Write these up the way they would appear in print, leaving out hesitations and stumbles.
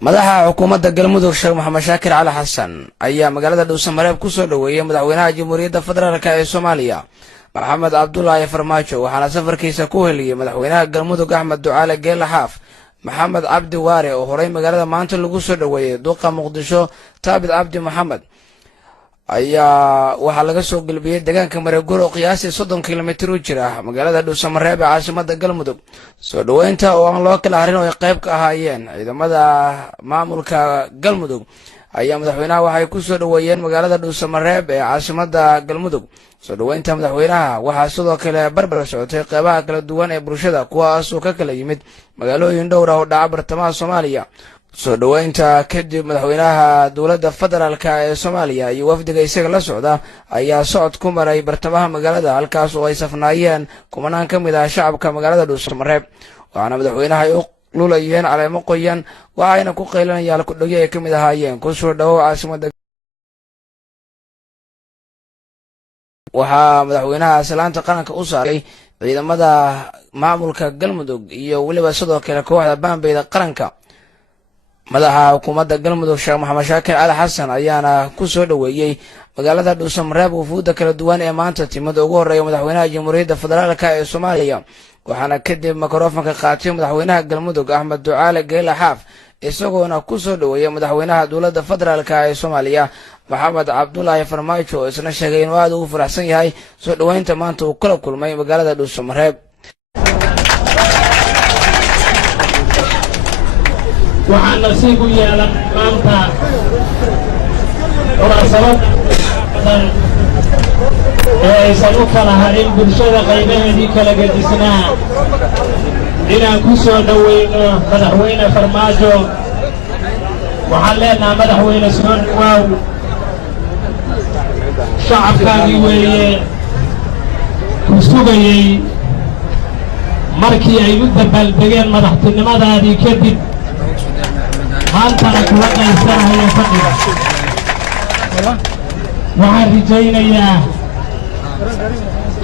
madaxa xukuumadda galmudug sheekh maxamed shaakir cali xasan ayaa magaalada dhuusamareeb ku soo dhaweeyay madaxweynaha jamhuuriyadda federaalk ee soomaaliya maxamed cabdulaahi farmaajo waxaana safarkiisa ku heliyay madaxweynaha galmudug axmed ducaale geele xaaf maxamed cabdi waare oo horey magaalada maanta lagu soo dhaweeyay duqa muqdisho taabid cabdi maxamed ayaa waxaa laga soo galbiyey deegaanka mareegur oo qiyaastii 30 kilomitir u jira magaalada dhuusamareeb ee caasimada galmudug soo dhaweynta oo aan loo kala harin oo ay qayb ka ahaayeen ciidamada maamulka galmudug ayaa madaxweynaha waxay ku soo dhaweeyeen magaalada dhuusamareeb ee caasimada galmudug soo dhaweynta madaxweynaha waxaa sidoo kale barbar socotay qaybaha kala duwan ee bulshada kuwaas oo ka kala yimid magaalooyin dhowr ah oo dhaca bartamaha Soomaaliya soo dhaweynta kadib madaxweynaha dowladda federaalk ee Soomaaliya iyo wafdiga isaga la socda ayaa socod ku maray bartamaha magaalada halkaas oo ay safnaayeen kumanaan ka mid ah shacabka magaalada dhuusamareeb waxaana madaxweynaha ay u lulayeen caleemo qoyan waxayna ku qaylinayaan ku dhagay ay ka mid ahaayeen ku soo dhawow caasimada waxaa madaxweynaha salaanta qaranka u saaray ciidamada maamulka galmudug iyo waliba sidoo kale kooxda baanbayda qaranka madaxa xukuumadda galmudug sheekh maxamed shaakir cali xasan ayaana ku soo dhaweeyay magaalada dhuusamareeb wufuudda kala duwan ee maanta timid ugu horeeya madaxweynaha jamhuuriyadda federaalk ee Soomaaliya waxaana kadib mikrofoonka qaatay madaxweynaha galmudug axmed ducaale geele xaaf isagoona ku soo dhaweeyay madaxweynaha dowladda federaalk ee Soomaaliya maxamed cabdulaahi farmaajo oo isna sheegay inuu aad ugu faraxsan yahay soo dhaweynta maanta uu kala kulmay magaalada dhuusamareeb waxaan nasiib u yeelan maanta munaasabad badan ee aysan u kala harin bulshada qaybaheedii kala gedisnaa inaan ku soo dhaweyno madaxweyne farmaajo waxaan leenahay madaxweyne soo dhawaaw shacabkaagii weeye ku sugayey markii ay u dabaaldegeen madaxtinimadaadii kadib maantana kula qaysanayo fadhiga waxaan rajaynayaa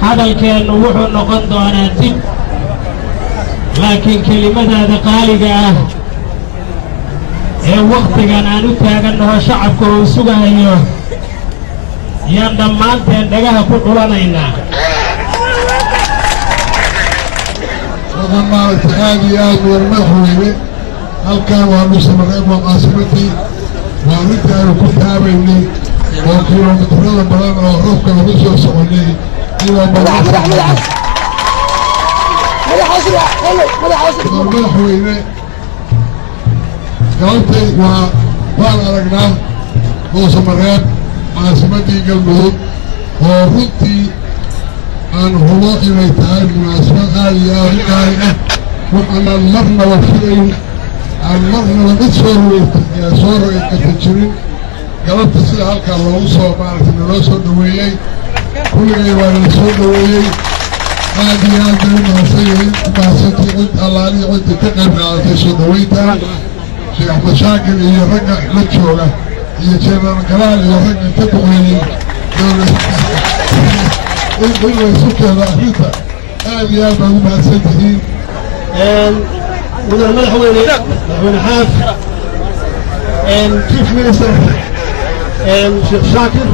hadalkeennu wuxuu noqon doonaa dib laakiin kelimadaada qaaliga ah ee wakhtigan aan u taagannaho shacabka uu sugahayo yaan dhammaanteen dhagaha ku culanaynaa maaragtay aad iyo aad mudan madaxweyne halkan waa dhuusamareeb waa caasimadii waa midda aanu ku taabaynay oo kilomitirada badan oo roobka lagu soo soconay ilaa madaxweyne galabtay waan aragnaa dhuusamareeb caasimadii galmudug oo runtii aan hubo inay tahay munaasabad aad iyo aad u qaali ah waxaanan marnaba filayn aan marnaba mid soo rogeykata jirin galabta sida halkaa loogu soo maaragtay naloo soo dhaweeyey kulligay waa nala soo dhaweeyey aad iyo aad bay u mahadsantii cid allaalihi cidda ka qayb qaadatay soo dhaweynta sheekh axmed shaakir iyo ragga la jooga iyo jeneral galaal iyo ragga ka duceeyey in laysukeeda arrinta aad iyo aad baad u mahadsan tihiin مدير مدحويني حاف كيف مينستر شيخ شاكر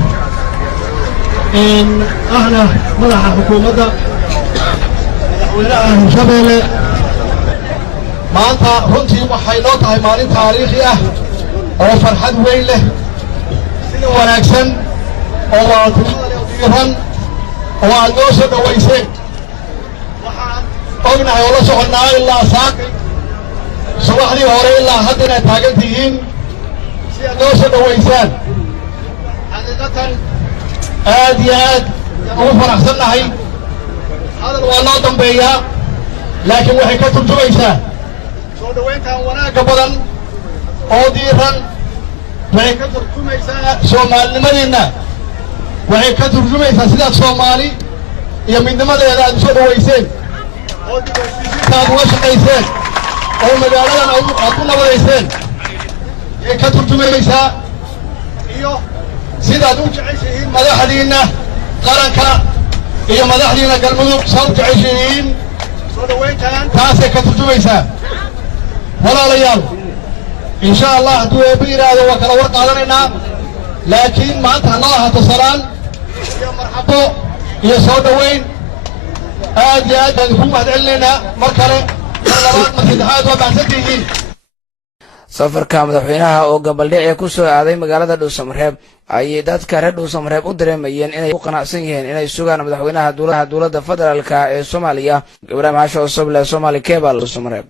احنا مدح حكومة مدحوينها شبيلة maanta runtii waxay noo tahay maalin taariikhi ah oo farxad weyn leh sida wanaagsan oo diiran oo aad noo soo dhawayseen waxaan ognahay oo la soconnaa ilaa saakay subaxdii hore ilaa hadda inaad taagan tihiin si aad noo soo dhawaysaan xaqiiqatan aad iyo aad ugu faraxsannahay hadal waa noo dambeeyaa laakiin waxay ka turjumaysaa soo dhawayntan wanaagga badan oo diiran waxay ka turjumaysaa soomaalinimadiinna waxay ka turjumaysaa sidaad soomaali iyo midnimadeeda aad u soo dhawayseen oo aad uga shaqayseen oo magaaladan aad ku nabadayseen ayay ka turjumaysaa iyo sidaad u jeceshihiin madaxdiinna qaranka iyo madaxdiinna galmudug saa u jeceshihiin soo dhawayntan taasay ka turjumaysaa walaalayaal إن شاء الله هدو يبير هذا وكلا ورقة لنا لكن ما أنت الله هتصلان يا مرحبا يا صوت وين هذه هم هدعلنا مركلة مرلبات مسيدحات وبعثتهم safarka madaxweynaha oo gabaldhici ku soo aaday magaalada Dhuusamareeb ayay dadka reer Dhuusamareeb u dareemayeen inay ku qanacsan yihiin inay sugaan madaxweynaha dowladda federaalka ee Soomaaliya Ibraahim Xasho Soble Somali Cable Dhuusamareeb.